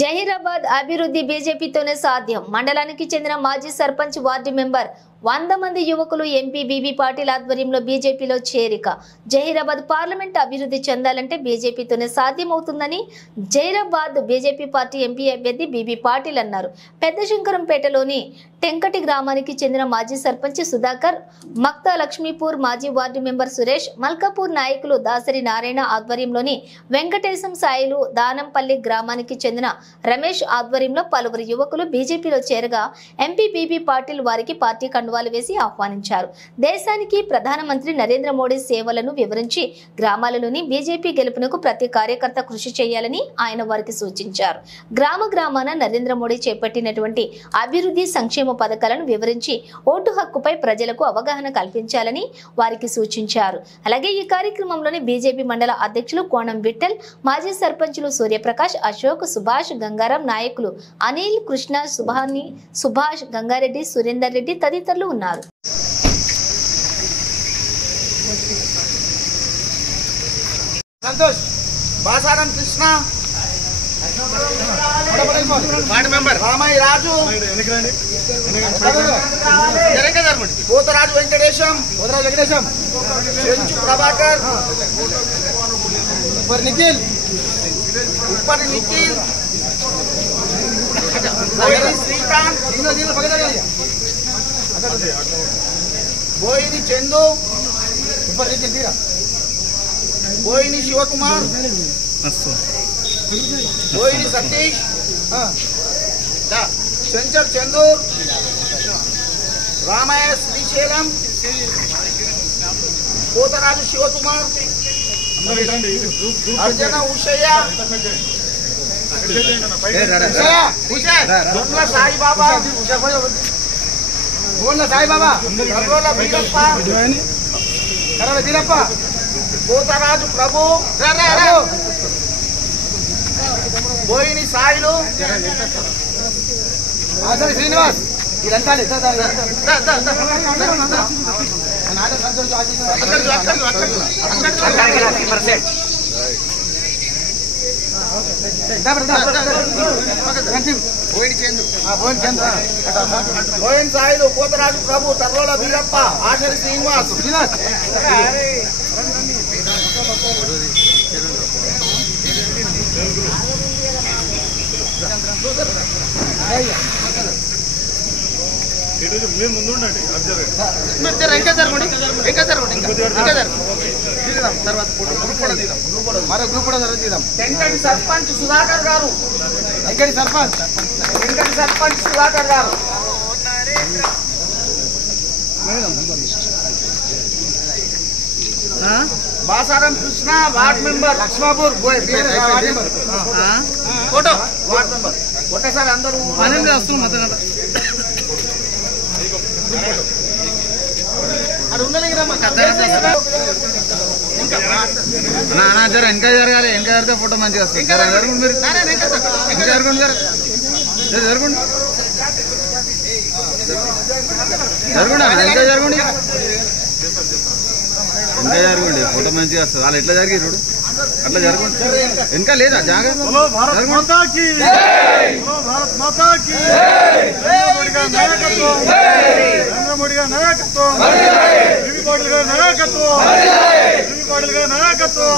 జహీరాబాద్ అభివృద్ధి బీజేపీతోనే సాధ్యం. మండలానికి చెందిన మాజీ సర్పంచ్ వార్డు మెంబర్ 100 మంది యువకులు ఎంపీ బీబీ పాటిల్ ఆధ్వర్యంలో బీజేపీలో చేరిక. జహీరాబాద్ పార్లమెంట్ అభివృద్ధి చెందాలంటే బీజేపీతోనే సాధ్యమవుతుందని జహీరాబాద్ బీజేపీ పార్టీ ఎంపీ అభ్యర్థి బీబీ పాటిల్ అన్నారు. పెద్దశంకరంపేటలోని టెంకటి గ్రామానికి చెందిన మాజీ సర్పంచ్ సుధాకర్, మక్తా లక్ష్మీపూర్ మాజీ వార్డు మెంబర్ సురేష్, మల్కాపూర్ నాయకులు దాసరి నారాయణ ఆధ్వర్యంలోని వెంకటేశం సాయిలు, దానంపల్లి గ్రామానికి చెందిన రమేష్ ఆధ్వర్యంలో పలువురు యువకులు బీజేపీలో చేరగా ఎంపీ బీబీ పాటిల్ వారికి పార్టీ కండువాలు వేసి ఆహ్వానించారు. దేశానికి ప్రధానమంత్రి నరేంద్ర మోడీ సేవలను వివరించి గ్రామాలలోని బీజేపీ గెలుపునకు ప్రతి కార్యకర్త కృషి చేయాలని ఆయన వారికి సూచించారు. గ్రామాన నరేంద్ర మోడీ చేపట్టినటువంటి అభివృద్ధి సంక్షేమ పథకాలను వివరించి ఓటు హక్కుపై ప్రజలకు అవగాహన కల్పించాలని వారికి సూచించారు. అలాగే ఈ కార్యక్రమంలోని బీజేపీ మండల అధ్యక్షులు కోణం విఠల్, మాజీ సర్పంచులు సూర్యప్రకాష్, అశోక్, సుభాష్, గంగారాం, నాయకులు అనిల్, కృష్ణ, సుభాష్, గంగారెడ్డి, సురేందర్ రెడ్డి తదితరులు ఉన్నారు. సంతోష్, బాసారం కృష్ణ, వార్డు మెంబర్ రామయ్య రాజు, పోతరాజు వెంకటేశం, చెంచు ప్రభాకర్, నిఖిల్, ఉప్పరి నిఖిల్, శ్రీకాంత్, బోయిని చందు, బోయిని శివకుమార్, బోయిని సతీష్, చెంచర్ చందూర్, రామయ్య శ్రీశైలం, పోతరాజు శివకుమార్, అర్జున ఉషయ్య, దొండ్ల సాయిబాబా, వీరప్ప, పోతరాజు ప్రభు, బోయిని సాయిలు, శ్రీనివాస్, బోయిని సాయిలు, పోతరాజు ప్రభు, తర్రోల వీరప్ప, ఆశరి శ్రీనివాస్, వెంకటి సర్పంచ్ సుధాకర్ గారు, వెంకటి సర్పంచ్ సుధాకర్ గారు, Basaram Krishna, ward member Laxmapur, photo ward member ఒకటేసారి అందరూ జర ఇంకా జరగాలి, ఇంకా జరిగితే ఫోటో మంచిగా వస్తుంది. జరగండి, మీరు ఇంకా జరగండి, జరగండి, ఇంకా జరగండి, ఇంకా జరగండి, ఫోటో మంచిగా వస్తుంది. వాళ్ళు ఎట్లా జరిగి చూడు, అట్లా జరగండి. ఇంకా లేదా జాగ్రత్త, నాయకత్వం